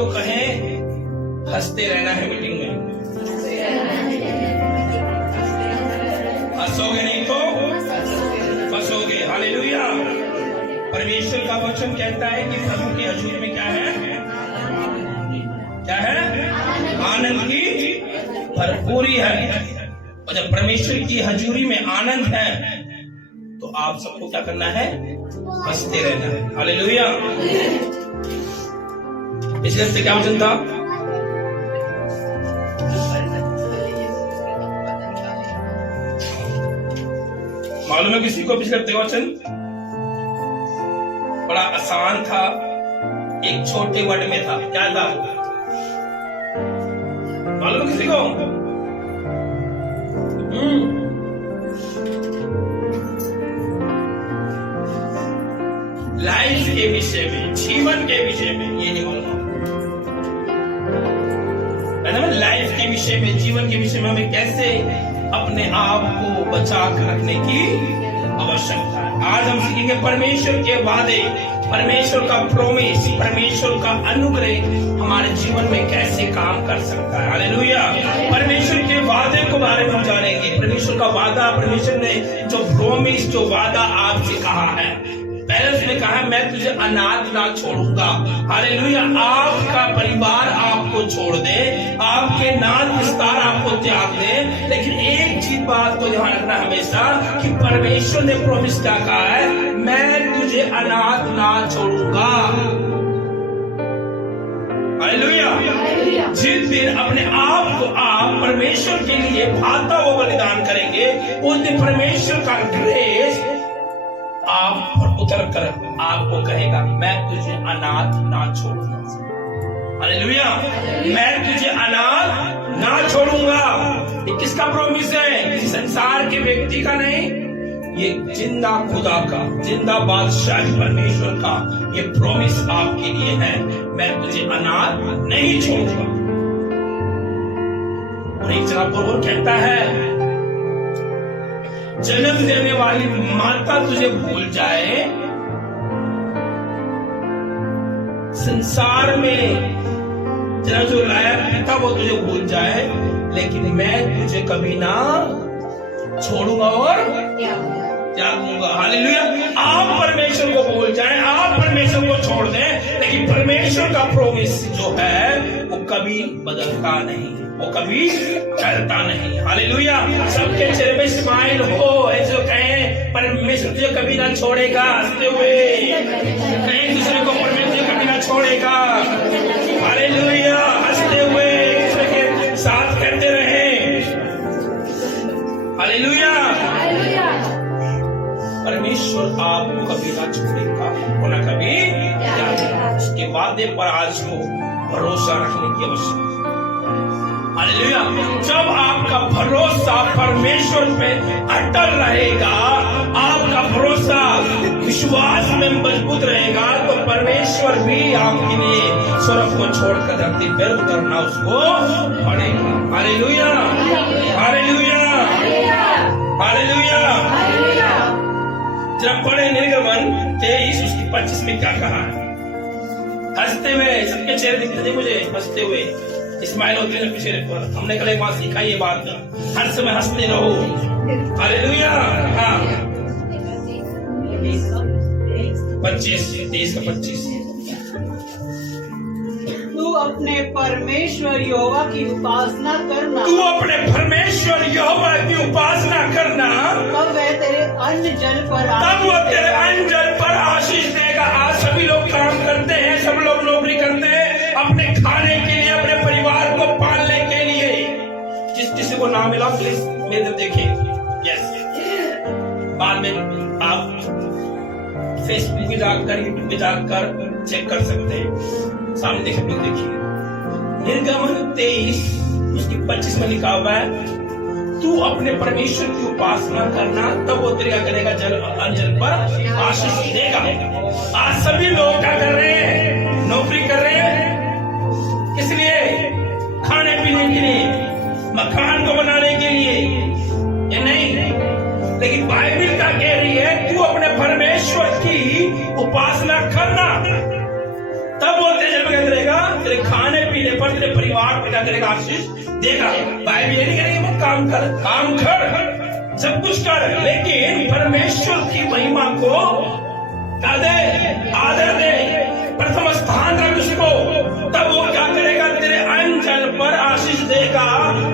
वो कहें हंसते रहना है मीटिंग में, हंसोगे नहीं तो फंसोगे। हालेलुया। परमेश्वर का वचन कहता है कि प्रभु की हजूरी में क्या है, क्या है? आनंद की भरपूरी है। और जब परमेश्वर की हजूरी में आनंद है तो आप सबको क्या करना है? हंसते रहना है। हालेलुया। पिछले हफ्ते क्या वचन था? मालूम है किसी को पिछले हफ्ते वचन? बड़ा आसान था, एक छोटे वर्ड में था। क्या था मालूम है किसी को? लाइफ के विषय में, जीवन के विषय में, ये नहीं बोलना। लाइफ के विषय में, जीवन के विषय में हमें कैसे अपने आप को बचा कर रखने की आवश्यकता है। आज हम सीखेंगे परमेश्वर के वादे, परमेश्वर का प्रॉमिस, परमेश्वर का अनुग्रह हमारे जीवन में कैसे काम कर सकता है। हालेलुया। परमेश्वर के वादे के बारे में हम जानेंगे। परमेश्वर का वादा, परमेश्वर ने जो प्रॉमिस, जो वादा आपसे कहा है। पहले उसने कहा मैं तुझे अनाथ ना छोड़ूंगा। हालेलुया। आपका परिवार आपको छोड़ दे, आपके नात विस्तार आपको त्याग दे, लेकिन एक चीज बात को ध्यान रखना हमेशा कि परमेश्वर ने प्रॉमिस क्या कहा है, मैं तुझे अनाथ ना छोड़ूंगा। हालेलुया। जिस दिन अपने आप को आप परमेश्वर के लिए भाता हुआ बलिदान करेंगे, उस दिन परमेश्वर का ग्रेस आप पर उतर कर आपको कहेगा मैं तुझे अनाथ ना छोड़ूंगा। हालेलुया। मैं तुझे अनाथ ना छोड़ूंगा। ये किसका प्रॉमिस है? किसी संसार के व्यक्ति का नहीं, ये जिंदा खुदा का, जिंदा बादशाह परमेश्वर का ये प्रॉमिस आपके लिए है। मैं तुझे अनाथ नहीं छोड़ूंगा। और एक जगह पर वो कहता है जन्म देने वाली माता तुझे भूल जाए, संसार में जन्म जो लाया पिता वो तुझे भूल जाए, लेकिन मैं तुझे कभी ना छोड़ूंगा और त्यागूंगा। हालेलुया। आप परमेश्वर को भूल जाएं, आप परमेश्वर को छोड़ दें, लेकिन परमेश्वर का प्रॉमिस जो है वो कभी बदलता नहीं, वो कभी टलता नहीं। हालेलुया। सबके चेहरे में स्माइल हो, ऐसे कहें परमेश्वर तुझे कभी ना छोड़ेगा, हंसते हुए कहीं दूसरे को परमेश्वर कभी ना छोड़ेगा। हालेलुया। हंसते हुए एक दूसरे के साथ कहते रहे। हालेलुया। परमेश्वर आपको कभी ना छोड़ेगा और ना कभी त्यागेगा। उसके वादे पर आज को भरोसा रखने की आवश्यकता। हालेलुया। जब आपका भरोसा परमेश्वर पे अटल रहेगा, आपका भरोसा विश्वास में मजबूत रहेगा, तो परमेश्वर भी आपके लिए स्वर्ग को छोड़कर धरती पर उतरना उसको पड़ेगा। हालेलुया। हालेलुया। हालेलुया। जब पढ़े निर्गमन 23 उसकी 25 में क्या कहा है? हंसते हुए, सबके चेहरे दिखते थे मुझे हंसते हुए, स्माइल होते हैं चेहरे पर। हमने कल एक बात सीखा ये बात, हर समय हंसते रहो। हालेलुया। हाँ 23 का 25। तू अपने परमेश्वर यहोवा की उपासना करना, तू अपने परमेश्वर यहोवा की उपासना करना, तब वह तेरे अन्न जल पर, तब वो तेरे अन्न जल पर आशीष देगा। आज सभी लोग काम करते हैं, सब लोग नौकरी करते हैं अपने खाने के लिए, अपने परिवार को पालने के लिए। जिस किसी को ना मिला प्लीज मेरे देखें। यस, बाद में आप फेसबुक पे जाकर, यूट्यूब पे जाकर चेक कर सकते हैं। सामने देखे, देखिए निर्गमन 23 उसकी 25 में लिखा हुआ है, तू अपने परमेश्वर की उपासना करना, तब वो तेरे क्या करेगा? जल अंजल पर आशीष देगा। आज सभी लोग क्या कर रहे हैं? नौकरी कर रहे हैं, किस लिए? खाने पीने के लिए, मकान को बनाने के लिए, ये नहीं। लेकिन बाइबल क्या कह रही है? तू अपने परमेश्वर की उपासना करना, तब वो तेरे में क्या करेगा? तेरे खाने पीने पर, तेरे परिवार पर क्या करेगा? आशीष देगा। बाइबल ये नहीं करेगी मत काम कर, काम कर, सब कुछ कर, लेकिन परमेश्वर की महिमा को क्या दे? आदर दे, प्रथम स्थान रख उसको। तब वो क्या करेगा? तेरे अन्न जल पर आशीष देगा।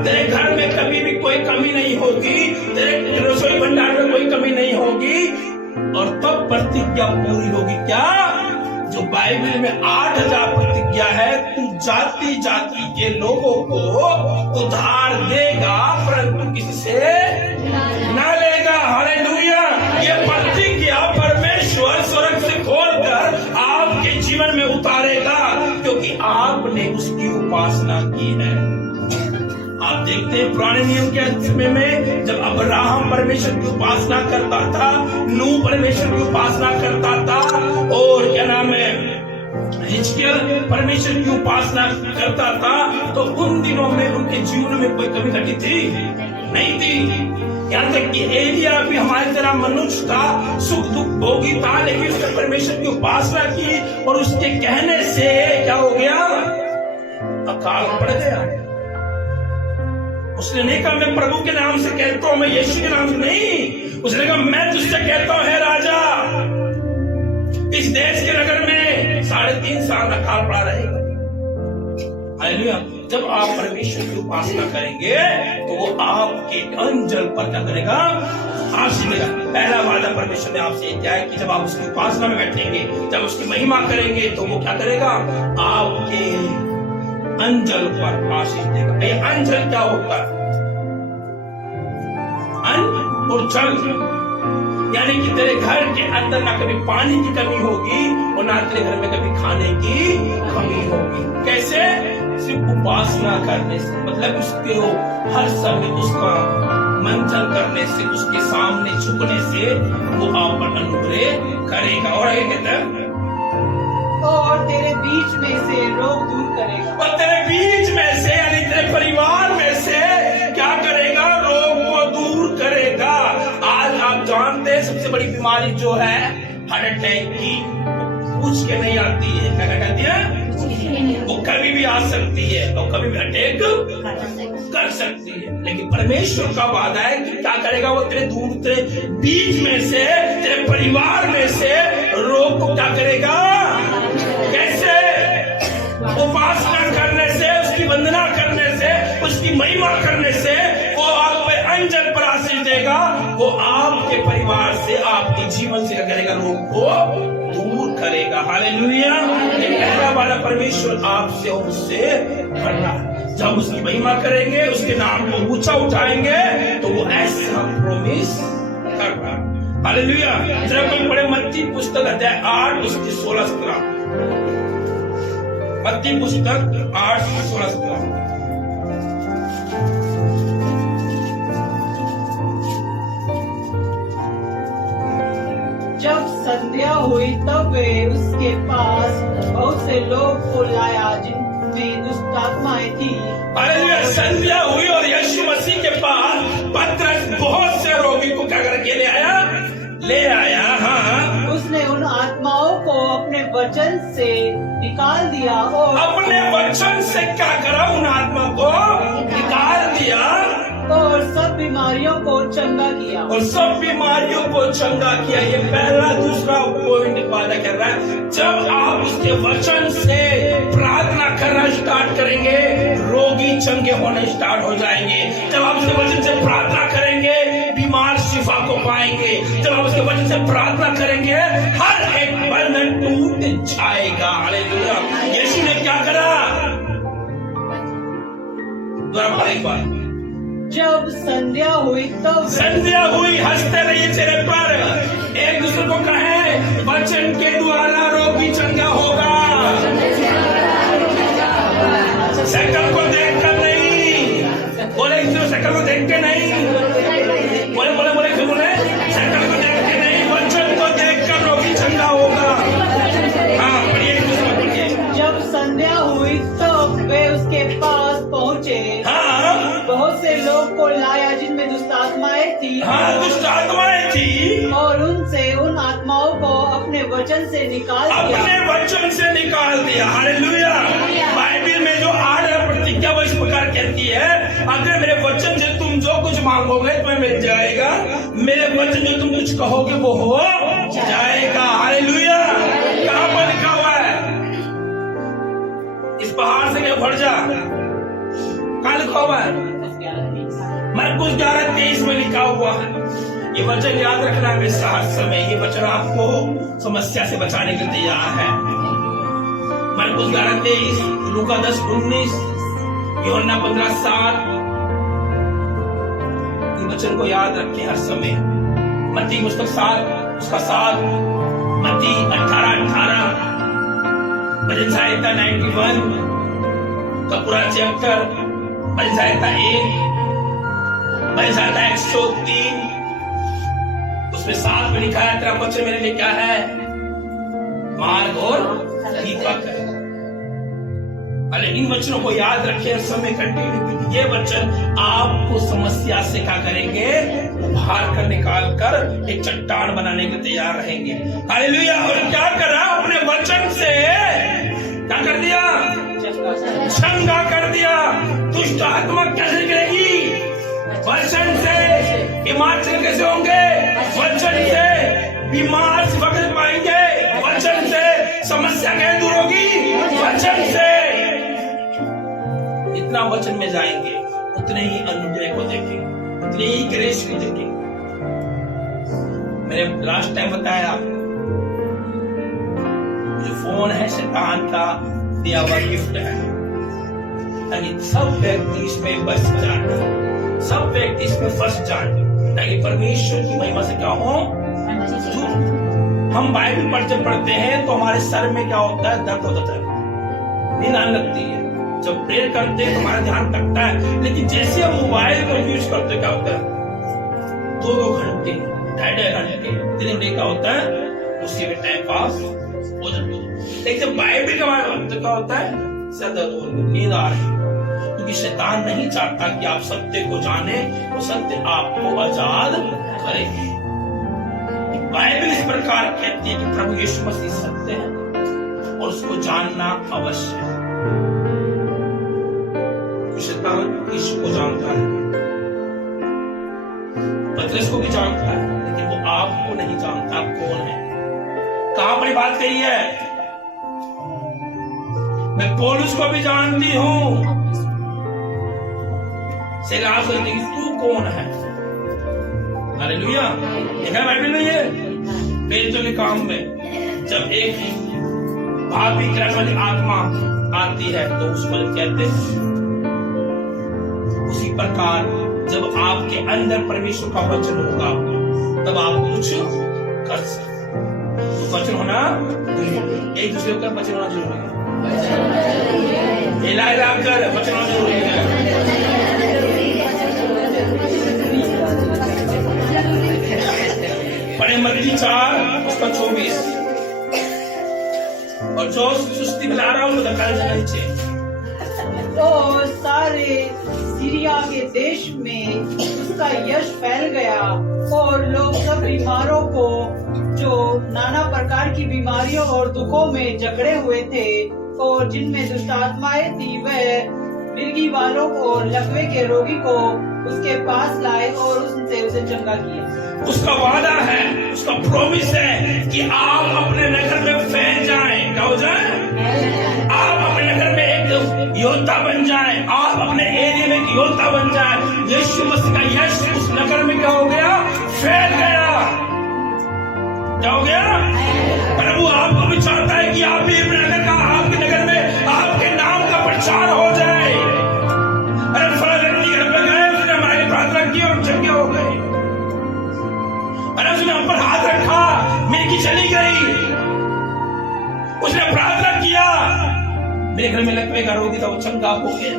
तेरे घर में कभी भी कोई कमी नहीं होगी, तेरे रसोई भंडार में कोई कमी नहीं होगी। और तब प्रतिज्ञा पूरी होगी। क्या? जो बाइबल में 8000 प्रतिज्ञा है, तू जाति जाति के लोगों को उधार देगा, परंतु किसी से ना लेगा। हालेलुया! ये प्रतिज्ञा परमेश्वर स्वर्ग से खोलकर आपके जीवन में उतारेगा, क्योंकि आपने उसकी उपासना की है। आप देखते हैं पुराने नियम के समय में जब अब्राहम परमेश्वर की उपासना करता था, नूह परमेश्वर की उपासना करता था, और क्या नाम है, हिजकिय्याह परमेश्वर की उपासना करता था, तो उन दिनों में उनके जीवन में कोई कमी घटी थी? नहीं थी। यहाँ तक कि एलिया भी हमारी तरह मनुष्य था, सुख दुख भोगी था, लेकिन उसने परमेश्वर की उपासना की और उसके कहने से क्या हो गया? अकाल पड़ गया। उसने नहीं कहा मैं प्रभु के नाम से कहता हूं, मैं यीशु के नाम से नहीं। उसने कहा मैं तुझसे कहता हूं हे राजा, इस देश के नगर में 3.5 साल अकाल पड़ा रहेगा। हालेलुया! जब आप परमेश्वर की उपासना करेंगे तो वो आपके अन्न जल पर क्या करेगा? आशीष देगा। पहला वादा परमेश्वर ने आपसे किया है कि जब आप उसकी उपासना में बैठेंगे, जब उसकी महिमा करेंगे, तो वो क्या करेगा? आपके अंजल पर आशीष देगा। ये अंजल क्या होता है? अन्न और जल, यानी कि तेरे घर के अंदर ना कभी पानी की कमी होगी और ना तेरे घर में कभी खाने की कमी होगी। कैसे? सिर्फ उपासना करने से, मतलब उसके हर समय उसका मंथन करने से, उसके सामने झुकने से वो आप पर अनुग्रह करेगा। और आगे कहता है और तेरे बीच में से रोग दूर करेगा। और तेरे बीच में से, यानी तेरे परिवार में से क्या करेगा? रोग को दूर करेगा। आज आप जानते हैं सबसे बड़ी बीमारी जो है हार्ट अटैक की, पूछ के नहीं आती है। क्या कहती है? वो कभी भी आ सकती है और कभी भी अटैक कर सकती है, लेकिन परमेश्वर का वादा है कि क्या करेगा? वो तेरे दूर, तेरे बीच में से, तेरे परिवार में से रोग को क्या करेगा? कैसे? उपासना करने से, उसकी वंदना करने से, उसकी महिमा करने से वो आप पे अंजल पर आशीष देगा। वो आपके परिवार से, आपके जीवन से क्या करेगा? रोग को दूर करेगा। हालेलुया! ये पहला वाला परमेश्वर आपसे और उससे कर रहा है। जब उसकी महिमा करेंगे, उसके नाम को ऊंचा उठाएंगे, तो वो ऐसा प्रॉमिस कर रहा है। हालेलुया! जरा कोई पढ़े मत्ती पुस्तक अध्याय 8 उसकी 16-17। मत्ती पुस्तक 8:16-17। जब संध्या हुई तब वे उसके पास बहुत से लोग को लाया जिनमें दुष्ट आत्माएं थी। हालेलुया! संध्या हुई और यीशु मसीह के पास पतरस बहुत से रोगी को क्या करके ले आया। हाँ, उसने उन आत्माओं को अपने वचन से निकाल दिया और अपने वचन से क्या करा? उन आत्मा को निकाल दिया और सब बीमारियों को चंगा किया। और सब बीमारियों को चंगा किया। ये पहला दूसरा पॉइंट वादा कर रहा है। जब आप उसके वचन से प्रार्थना करना स्टार्ट करेंगे, रोगी चंगे होने स्टार्ट हो जाएंगे। जब आप उसके वचन से प्रार्थना करेंगे, बीमार शिफा को पाएंगे। जब आप उसके वचन से प्रार्थना करेंगे, हर एक बंधन टूट जाएगा। हालेलुया! यीशु ने क्या करा? दोबारा एक बार। जब संध्या हुई तब संध्या हुई, हंसते रहिए चेहरे पर, एक दूसरे को कहे वचन के द्वारा रोगी चंगा होगा। शक्ल को देखकर नहीं, बोले शक्ल को देख के नहीं, बोले बोले बोले क्यों बोले? शक्ल को देख के नहीं, वचन को देखकर रोगी चंगा होगा। हाँ, पढ़िए पढ़िए। जब संध्या हुई तब वे उसके पास पहुँचे। बहुत से लोग को लाया जिनमें दुष्ट आत्माएं थी। हाँ, दुष्ट आत्माएं थी। और उनसे उन आत्माओं को अपने वचन से निकाल दिया। अपने वचन से निकाल दिया। हालेलुया! आगे मेरे वचन से तुम जो कुछ मांगोगे तुम्हें मिल जाएगा, मेरे वचन जो तुम कुछ कहोगे वो हो जाएगा। हालेलुया। कहां पर लिखा हुआ है? इस पहाड़ से क्या उखड़ जा, कहां लिखा हुआ है? मरकुस 11:23 में लिखा हुआ है। ये वचन याद रखना हमेशा हर समय। ये वचन आपको समस्या से बचाने के लिए तैयार है। मरकुस 11:23, लूका 10:19, यूहन्ना 15:7। ये वचन को याद रखें हर समय। मत्ती पुस्तक 7, मत्ती 18:18, भजन संहिता 91 का पूरा चैप्टर, भजन संहिता 1, भजन संहिता 103, उसमें 7 में लिखा है तेरा वचन मेरे लिए क्या है? मार्ग और दीपक है। अरे इन वचनों को याद रखें हर समय कंटिन्यू, क्योंकि ये वचन आपको समस्या से क्या करेंगे? उभार कर निकाल कर एक चट्टान बनाने के तैयार रहेंगे। हालेलुया। और क्या करा? अपने वचन से क्या कर दिया? चंगा कर दिया। दुष्ट आत्मा कैसे निकलेगी? वचन से। बीमार कैसे होंगे? वचन से। बीमार से वक्त पाएंगे वचन से। समस्या कैसे दूर होगी? वचन से। इतना वचन में जाएंगे उतने ही अनुग्रह को देखेंगे, उतने ही ग्रेस को देखेंगे। मैंने लास्ट टाइम बताया जो फोन है शैतान का दिया हुआ गिफ्ट है, ताकि सब व्यक्ति इसमें बस जाए, सब व्यक्ति इसमें फंस जाए, ताकि परमेश्वर की महिमा से क्या हो। हम बाइबल पढ़ते हैं तो हमारे सर में क्या होता है? दर्द होता है, नींद आने लगती है। जब प्रेयर करते हैं तो हमारा ध्यान थकता है, लेकिन जैसे हम मोबाइल को यूज करते क्या होता है? 2-2 घंटे, 2.5 घंटे, दिन क्या होता है? उसी में टाइम पास हो जाता है। लेकिन जब बाइबल का बारे तो क्या होता है? सर दर्द हो रही, नींद आ रही, क्योंकि शैतान नहीं चाहता कि आप सत्य को जाने, तो सत्य आपको आजाद करेगी। बाइबल इस प्रकार कहती है कि प्रभु यीशु मसीह सत्य है और उसको जानना अवश्य है। शैतान यीशु को जानता है, पतरस को भी जानता है, लेकिन वो आपको नहीं जानता आप कौन है। कहां पर बात कही है? मैं पौलुस को भी जानती हूं। तू कौन है? हालेलुया। देखा बाइबल में ये बेचैनी काम में जब एक पापी वाली आत्मा आती है तो उसको कहते हैं। उसी प्रकार जब आपके अंदर परमेश्वर का वचन होगा तब आप कुछ कर सकते। तो वचन होना, एक दूसरे का वचन होना जरूरी है। हिला कर वचन होना जरूरी है। पढ़े मत्ती 4:24। और जो सुस्ती मिला रहा हूं धक्का नीचे। तो सारे सीरिया के देश में उसका यश फैल गया और लोग सब बीमारों को, जो नाना प्रकार की बीमारियों और दुखों में जकड़े हुए थे और जिनमें दुष्ट आत्माएं थी, वह मिर्गी वालों को, लकवे के रोगी को उसके पास लाए और उनसे उसे चंगा किया। उसका वादा है, उसका प्रॉमिस है कि आप अपने नगर में फैल जाएं। क्या हो जाए? आप अपने नगर में एक योद्धा बन जाएं, आप अपने एरिया में एक योद्धा बन जाएं। यीशु मसीह का यश उस नगर में क्या हो गया? फैल गया। क्या हो गया? प्रभु आपको भी चाहता है कि आप भी अपने नगर का, आपके नगर में आपके नाम का प्रचार हो जाए। अरे फला व्यक्ति घर पे गए, उसने हमारी प्रार्थना की और चंगे हो गए। अरे उसने हम पर हाथ रखा, मिर्गी चली गई। उसने प्रार्थना किया, मेरे घर में लकवे का रोगी था, वो चंगा हो गया।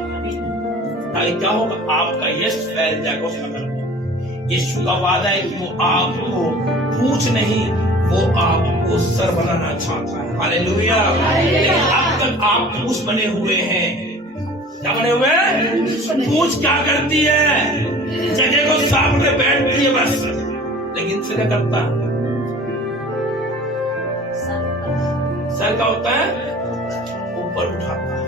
क्या होगा? आपका यश फैल जाएगा उस नगर में। यीशु का वादा है कि वो आपको पूछ नहीं, वो आपको सर बनाना चाहता है। हालेलुया। अब तक आप पूछ बने हुए हैं। क्या बने हुए हैं? पूछ क्या करती है? जगह को साफ में बैठती है बस, लेकिन सिर करता है। सर का होता है ऊपर उठाता है।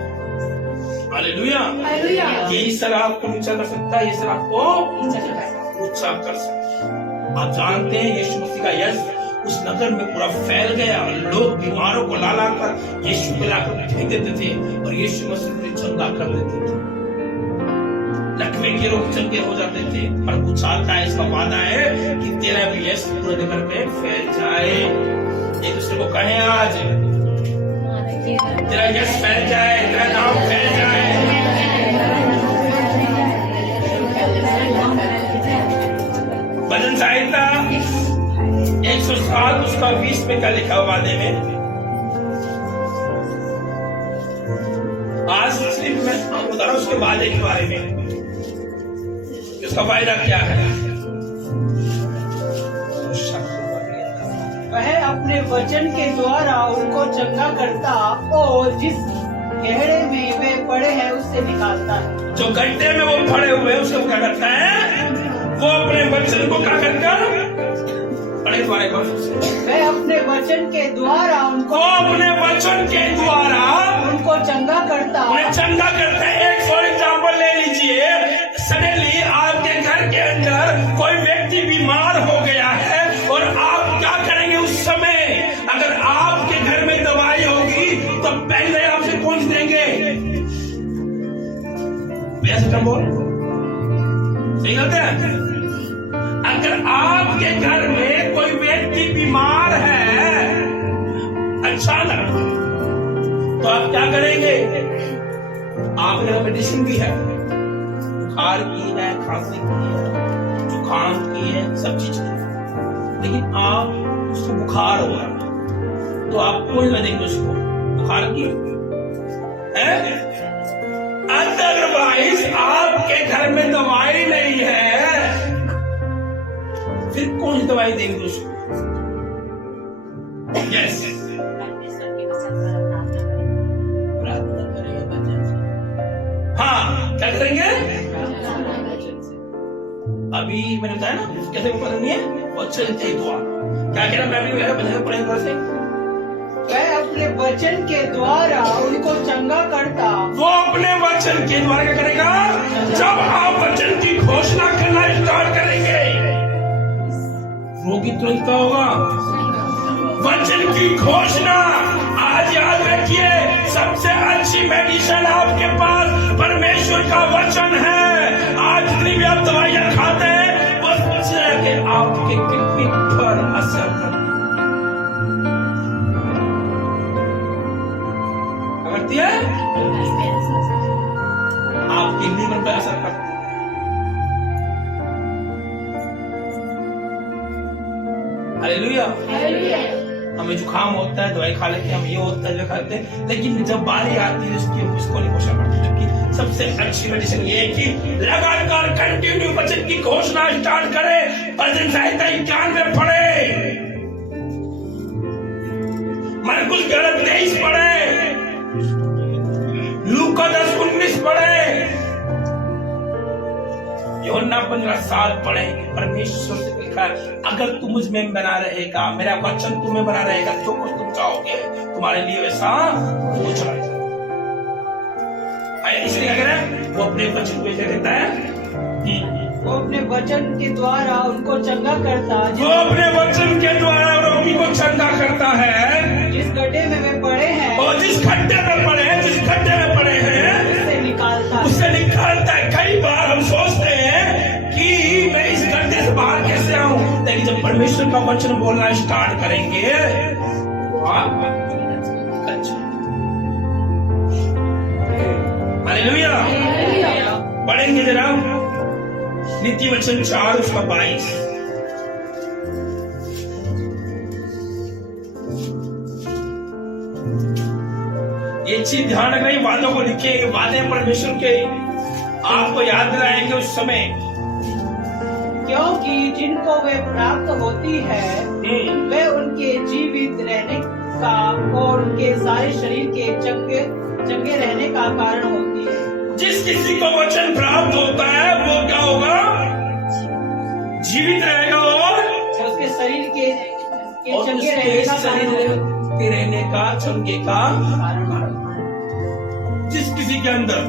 हालेलुया। हालेलुया। यही सर आपको ऊंचा कर सकता है, ये सर आपको ऊंचा कर सकता है। आप जानते हैं यीशु मसीह का यश उस नगर में पूरा फैल गया। लोग बीमारों को ला कर यीशु पे लाकर फेंक देते थे और यीशु मसीह को चंगा कर देते थे। लकवे के रोग चंगे हो जाते थे। प्रभु चाहता है, इसका वादा है कि तेरा भी यश पूरे नगर में फैल जाए। एक दूसरे को कहें आज तेरा यश फैल जाए, तेरा नाम फैल जाए। भजन संहिता 107 उसका 20 में क्या लिखा हुआ वादे में? आज सिर्फ मैं आपको बता रहा हूं उसके वादे के बारे में, उसका फायदा क्या है। वह अपने वचन के द्वारा उनको चंगा करता और जिस गहरे में वे पड़े हैं उससे निकालता है। जो गड्ढे में वो पड़े हुए हैं उसको क्या करता है? वो अपने वचन को क्या करता है? पढ़े तुम्हारे को। वह अपने वचन के द्वारा वो अपने वचन के द्वारा उनको चंगा करता उन्हें चंगा करता है। एक फॉर एग्जाम्पल ले लीजिए, सडनली आपके घर के अंदर कोई व्यक्ति बीमार हो गया है और आप क्या करेंगे उस समय? अगर आपके घर में दवाई होगी तो पहले आपसे कौन देंगे? पैरासिटामोल। सही होता है? अगर आपके घर में कोई व्यक्ति बीमार है अचानक, तो आप क्या करेंगे? आपके मेडिसिन भी है, बुखार की है, खांसी की है, जुकाम की है, सब चीज की, लेकिन आप उसको बुखार हो रहा है तो आप कौन न देंगे उसको? बुखार की है। अदरवाइज आपके घर में दवाई नहीं है, फिर कौन सी दवाई देंगे उसको? यस, हाँ, क्या करेंगे? अभी मैंने बताया ना कैसे पढ़नी है, वचन के द्वारा। क्या कहना मैं भी वचन पढ़ेंगे से? वह अपने वचन के द्वारा उनको चंगा करता। वो अपने वचन के द्वारा क्या करेगा? जब आप वचन की घोषणा करना स्टार्ट करेंगे, रोगी तुरंत क्या होगा? वचन की घोषणा। आज याद रखिए, सबसे अच्छी मेडिसिन आपके पास परमेश्वर का वचन है। आज जितनी भी आप दवाइयां खाते हैं वो के आपके किडनी पर असर करती है, आपके लीवर पर असर करती है। हालेलुया। हमें जुकाम होता है, दवाई खा लेते हैं, हम ये होता है जो खाते हैं, लेकिन जब बारी आती है उसको नहीं पोषण करती। जबकि सबसे अच्छी मेडिसिन ये है कि लगातार कंटिन्यू वचन की घोषणा स्टार्ट करें। भजन संहिता 91 पढ़े, मरकुस 11:23 पढ़े, लूका 10:19 पढ़े, यूहन्ना 15:7 पढ़े। परमेश्वर से लिखा है, अगर तू मुझ में बना रहेगा, मेरा वचन तुम्हें बना रहेगा, जो कुछ तुम चाहोगे तुम्हारे लिए वैसा हो जाएगा। इसलिए क्या करें? वो अपने वचन को देता है, वो अपने वचन के द्वारा उनको चंगा करता। वो अपने वचन के द्वारा रोगी को चंगा करता है। जिस गड्ढे में वे पड़े हैं, और जिस गड्ढे में पड़े हैं, जिस गड्ढे में पड़े हैं, उससे निकालता, उससे निकालता है। कई बार हम सोचते हैं कि मैं इस गड्ढे से बाहर कैसे आऊं, लेकिन जब परमेश्वर का वचन बोलना स्टार्ट करेंगे, हालेलुया। पढ़ेंगे जरा नीति वचन 4 उसका 22। ये चीज ध्यान रखना, वादों को लिखे, वादे परमेश्वर के आपको याद दिलाएंगे उस समय, क्योंकि जिनको वे प्राप्त होती है वे उनके जीवित रहने का और उनके सारे शरीर के चंगे रहने का कारण होती है। जिस किसी को वचन प्राप्त होता है वो क्या होगा? जीवित रहेगा और उसके शरीर के चंगे रहने का चंगे का कारण। जिस किसी के अंदर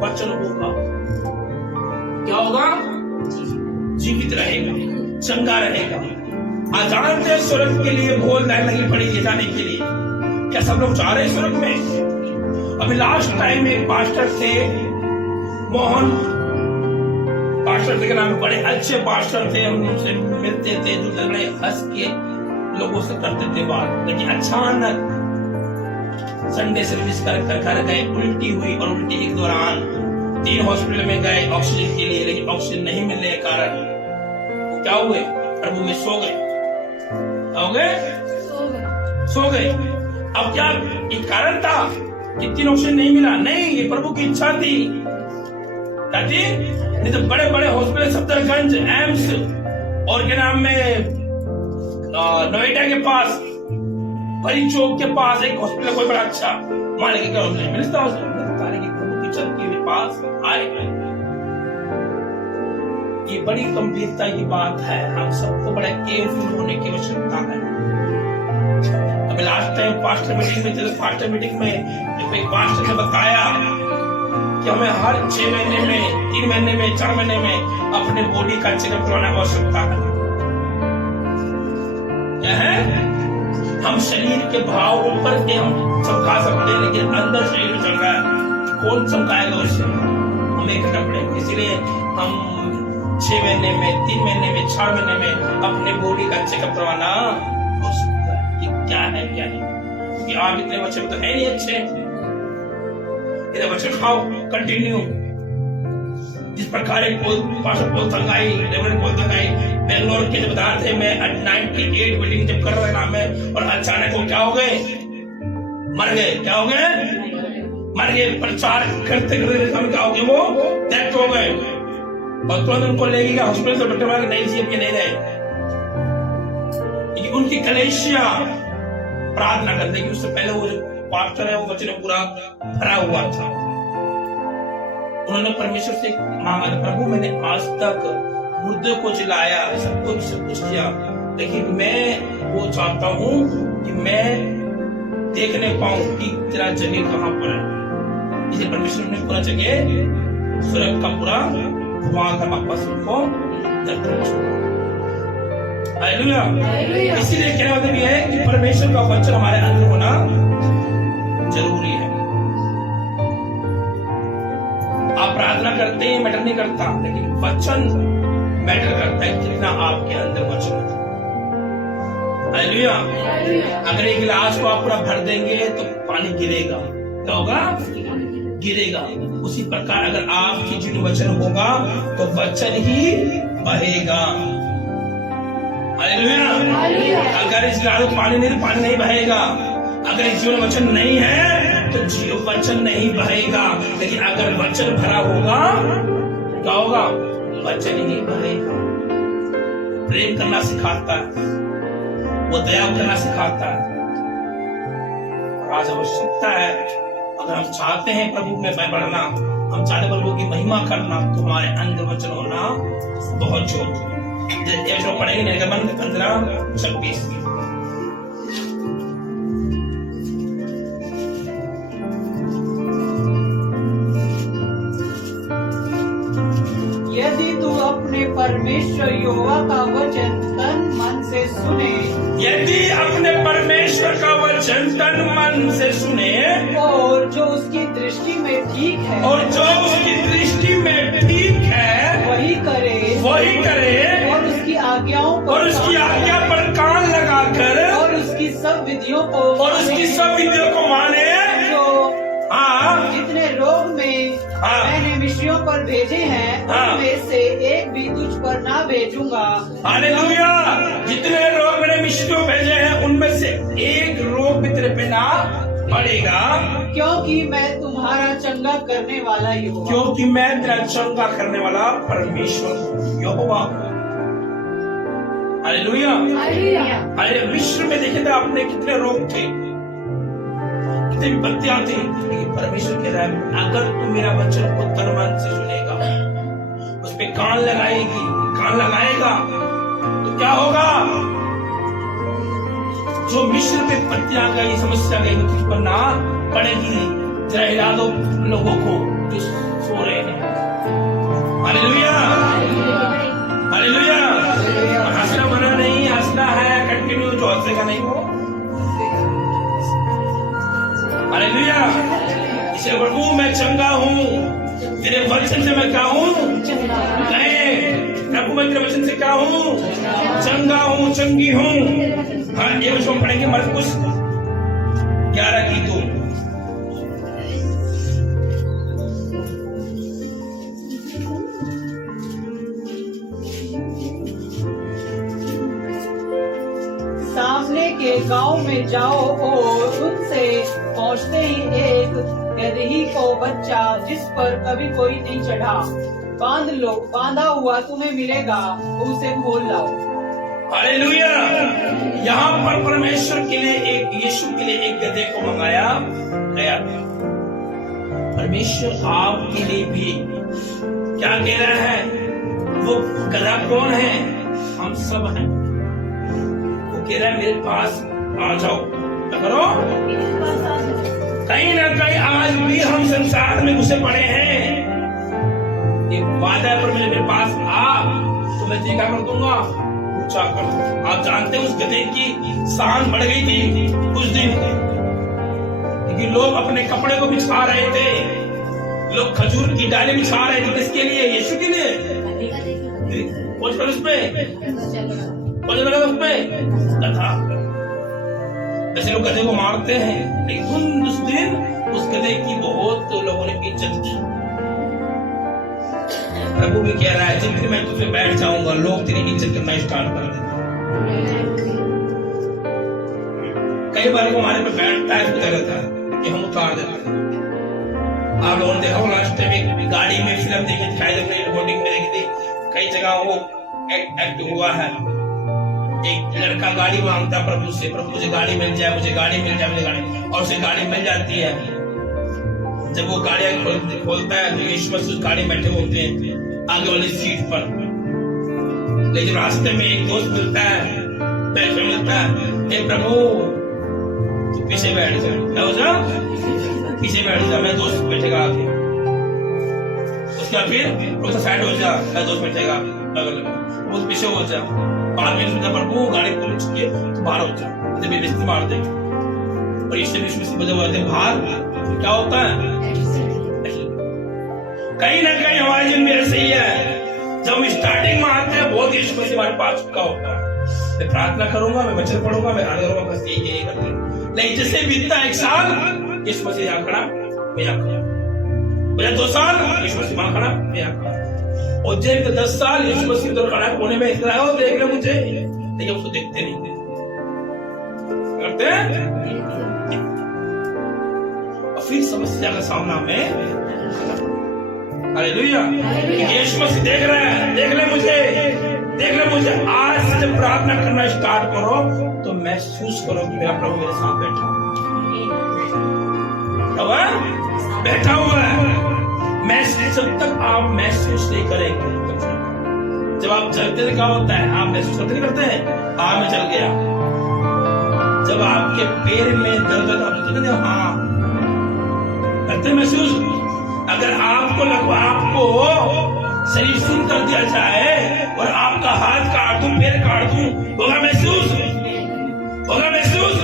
वचन होगा क्या होगा? जीवित रहेगा, चंगा रहेगा। आजान थे स्वर्ग के लिए, बोल लगी पड़ी ये जाने के लिए। क्या सब लोग जा रहे हैं स्वर्ग में? अभी लास्ट टाइम में एक पास्टर थे, मोहन पास्टर थे, नाम बड़े अच्छे पास्टर थे। हम उनसे मिलते थे, दूसरे हंस के लोगों से करते थे बात। लेकिन अचानक संडे सर्विस कर घर गए, उल्टी हुई, और उल्टी के दौरान 3 हॉस्पिटल में गए ऑक्सीजन के लिए, लेकिन ऑक्सीजन नहीं मिलने के कारण वो क्या हुए? प्रभु में सो गए। हो गए? सो गए। अब क्या ये कारण था कि 3 ऑक्सीजन नहीं मिला? नहीं, ये प्रभु की इच्छा थी। नहीं तो बड़े बड़े हॉस्पिटल सफदरगंज, एम्स और क्या नाम में नोएडा के पास, बड़ी चौक के पास एक हॉस्पिटल कोई बड़ा अच्छा, मान लेके क्या नहीं मिलता हॉस्पिटल की प्रभु की चलती हुई पास आए। ये बड़ी गंभीरता की बात है। हम सबको बड़ा केयरफुल होने की आवश्यकता है। अभी लास्ट टाइम पास्टर मीटिंग में थे, पास्टर मीटिंग में एक पास्टर ने बताया कि हमें हर 6 महीने में, 3 महीने में, 4 महीने में अपने बॉडी का चेकअप करवाने की आवश्यकता है। क्या है? हम शरीर के भाव ऊपर के हम चमका सकते हैं, लेकिन अंदर शरीर में चल रहा है, कौन चमकाएगा उसे? हमें करना पड़ेगा। इसलिए हम 6 महीने में, 3 महीने में, 4 महीने में अपने बॉडी का चेकअप करवाना हो सकता है कि क्या है क्या नहीं। क्योंकि आप इतने बच्चे तो है नहीं अच्छे, इतने बच्चे खाओ कंटिन्यू। जिस प्रकार पास्टर पोल तंगाई, रेवरेंड पोल तंगाई बेंगलोर के जब बता थे, मैं 98 मीटिंग जब कर रहा नाम है, और अचानक वो क्या हो गए? मर गए। क्या हो गए? मर गए। प्रचार करते करते क्या हो गए? वो डेथ हो गए। और तुरंत उनको ले गया हॉस्पिटल से, डॉक्टर बोला कि नहीं जी, अब ये नहीं रहे। उनकी कलेशिया प्रार्थना करते कि उससे पहले वो जो पास्टर है वो बच्चे ने पूरा भरा हुआ था। उन्होंने परमेश्वर से मांगा, प्रभु मैंने आज तक मुर्दे को जिलाया, सब कुछ किया, लेकिन मैं वो चाहता हूँ कि मैं देखने पाऊं कि तेरा जगह कहाँ पर है। इसे परमेश्वर ने पूरा जगह स्वर्ग का पूरा घुमा कर वापस उनको इसीलिए कहने वाला भी है कि परमेश्वर का वचन हमारे अंदर होना जरूरी है। आप प्रार्थना करते हैं, मैटर नहीं करता, लेकिन वचन मैटर करता है। कितना आपके अंदर वचन है। हालेलुया। अगर एक गिलास को आप पूरा भर देंगे तो पानी गिरेगा। क्या होगा? गिरेगा। उसी प्रकार अगर आपकी जीवन वचन होगा तो वचन ही बहेगा। हालेलुया। अगर इस गिलास में पानी नहीं बहेगा। अगर इस जीवन वचन नहीं है तो जीवन वचन नहीं बहेगा। लेकिन अगर वचन भरा होगा क्या होगा? वचन ही बहेगा। प्रेम करना सिखाता है, वो दया करना सिखाता है। आज आवश्यकता है, अगर हम चाहते हैं प्रभु में बढ़ना, हम चाहते प्रभु की महिमा करना, तो हमारे अंदर वचन होना बहुत जरूरी है। जैसे पढ़ेंगे निर्गमन 15:26। यदि तू अपने परमेश्वर यहोवा का वचन तन मन से सुने, यदि अपने परमेश्वर का वचन तन मन से सुने, और जो उसकी दृष्टि में ठीक है, और जो उसकी दृष्टि में ठीक है, वही करे, और उसकी आज्ञाओं पर, और उसकी आज्ञा पर कान लगाकर, और उसकी सब विधियों को माने, जो जितने रोग में मैंने मिस्रियों पर भेजे हैं, उनमें से एक भी तुझ पर ना भेजूंगा। हालेलुया। जितने रोग मैंने मिस्रियों भेजे हैं उनमें से एक रोग भी तेरे पे ना पड़ेगा, क्योंकि मैं तुम्हारा चंगा करने वाला यहोवा, क्योंकि मैं तेरा चंगा करने वाला परमेश्वर यहोवा। हालेलुया। अरे विश्व में देखे थे आपने कितने रोग थे, कितनी विपत्तियां थी, लेकिन परमेश्वर कह रहा है अगर तू मेरा वचन को तन मन से सुनेगा, उस पे कान लगाएगा तो क्या होगा? जो मिस्र पे विपत्तियां गई, समस्या गई, वो तुझ पर ना पड़ेगी। जरा हिला दो लोगों को जो सो रहे हैं। Hallelujah, hallelujah. हंसना मना नहीं, हंसना है कंटिन्यू, जो हंसेगा नहीं वो। हालेलुया। इसे प्रभु मैं चंगा हूँ, तेरे वचन से मैं क्या हूँ? प्रभु मैं तेरे वचन से क्या हूँ? चंगा हूँ, चंगी हूँ। हाँ, ये वचन पढ़ेंगे मरकुस 11 की 2। सामने के गांव में जाओ और उनसे पहुंचते ही एक गदही को बच्चा जिस पर कभी कोई नहीं चढ़ा बांध लो, बांधा हुआ तुम्हें मिलेगा, उसे खोल लाओ। हालेलुया। यहाँ पर परमेश्वर के लिए यीशु के लिए एक गधे को मंगाया गया। परमेश्वर आपके लिए भी क्या कह रहा है? वो गधा कौन है? हम सब हैं। वो कह रहा है मेरे पास आ जाओ, क्या करो? कहीं ना कहीं आज भी हम संसार में घुसे पड़े हैं। एक वादा है, पर मेरे पास आ तो मैं क्या कर दूंगा? ऊंचा कर दूंगा। आप जानते हैं उस गधे की शान बढ़ गई थी कुछ दिन, क्योंकि लोग अपने कपड़े को बिछा रहे थे, लोग खजूर की डाली बिछा रहे थे। किसके लिए? यीशु के लिए। कुछ पर उसपे कुछ लगा उसपे कथा। ऐसे लोग गधे को मारते हैं, लेकिन उस दिन उस गधे की बहुत लोगों ने इज्जत की। प्रभु भी कह रहा है जिन दिन मैं तुझे बैठ जाऊंगा लोग तेरी इज्जत करना स्टार्ट कर देते। कई बार वो हमारे पे बैठता है तो रहता है कि हम उतार देते हैं। आप लोगों ने देखा हो लास्ट टाइम एक गाड़ी में फिल्म देखी थी, शायद अपने रिकॉर्डिंग में देखी थी, कई जगह वो एक्ट हुआ है। एक लड़का गाड़ी मांगता प्रभु से, प्रभु मुझे गाड़ी मिल जाए, मुझे गाड़ी मिल जाए, मुझे गाड़ी, और उसे गाड़ी मिल जाती है। जब वो गाड़ी खोलता है तो यीशु मसीह गाड़ी में बैठे होते हैं आगे वाली सीट पर, लेकिन रास्ते में एक दोस्त मिलता है, पैसे मिलता है, हे प्रभु तू पीछे बैठ जा, क्या हो जा पीछे बैठ जा, मैं दोस्त बैठेगा आगे। उसका फिर साइड हो जा, मैं दोस्त बैठेगा बगल में, वो पीछे हो जा। बाद में सुनता प्रभु गाड़ी खोल चुकी है, तू बाहर हो जा, मुझे बेइज्जती मार देंगे। और यीशु मसीह बजे हुए थे बाहर, क्या होता है? कहीं ना कहीं हमारी जिंदगी ऐसे ही है। जब हम स्टार्टिंग में आते हैं बहुत यीशु मसीह हमारे पास चुका होता है। मैं प्रार्थना करूंगा, मैं वचन पढ़ूंगा, मैं ध्यान करूंगा, बस यही करते हैं। लेकिन जैसे बीतता 1 साल यीशु मसीह यहाँ खड़ा, मैं यहाँ खड़ा, 2 साल यीशु मसीह वहां खड़ा, मैं यहाँ खड़ा, और जब 10 साल यीशु मसीह उधर खड़ा कोने में इतना है, देख ले मुझे, लेकिन उसको देखते नहीं करते हैं। और फिर समस्या का सामना में हालेलुया, यीशु मसीह देख रहा है, देख ले मुझे, देख ले मुझे। आज से जब प्रार्थना करना स्टार्ट करो तो महसूस करो कि मेरा प्रभु मेरे साथ बैठा हुआ है। जब तक आप महसूस नहीं करेंगे, जब आप चलते क्या होता है? आप महसूस करते नहीं करते हैं? मैं चल गया। जब आपके पैर में दर्द होता है, हाँ करते महसूस। अगर आपको शरीर सुन कर दिया जाए और आपका हाथ काट दूं, पैर काट दूं, होगा महसूस, होगा महसूस,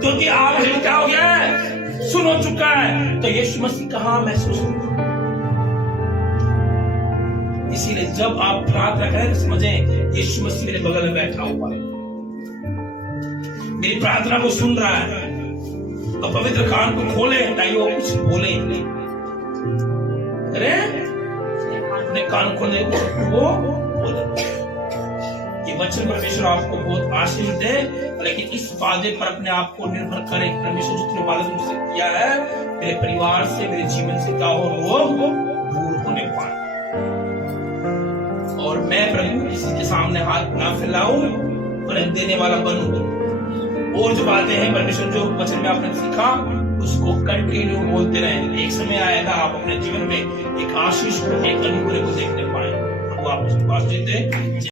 क्योंकि आप क्या हो गया है? सुन हो चुका है। तो यीशु मसीह कहाँ महसूस होगा? इसीलिए जब आप प्रार्थना करें समझें यीशु मसीह मेरे बगल में बैठा हुआ है, मेरी प्रार्थना को सुन रहा है। तो पवित्र कान को खोले ताकि वो कुछ बोले, अरे अपने कान खोले वो बोले। ये वचन परमेश्वर आपको बहुत आशीष दे, लेकिन इस वादे पर अपने आप को निर्भर करें। परमेश्वर जितने वादे मुझसे किया है, मेरे परिवार से, मेरे जीवन से क्या हो रोग दूर होने पाए, और मैं प्रभु किसी के सामने हाथ ना फैलाऊं पर देने वाला बनूं। और जो बातें हैं परमेश्वर जो वचन में आपने सीखा उसको कंटिन्यू बोलते रहे। एक समय आएगा आप अपने जीवन में एक आशीष को, एक अनुग्रह को देखने पाए। प्रभु आपको आशीष दे।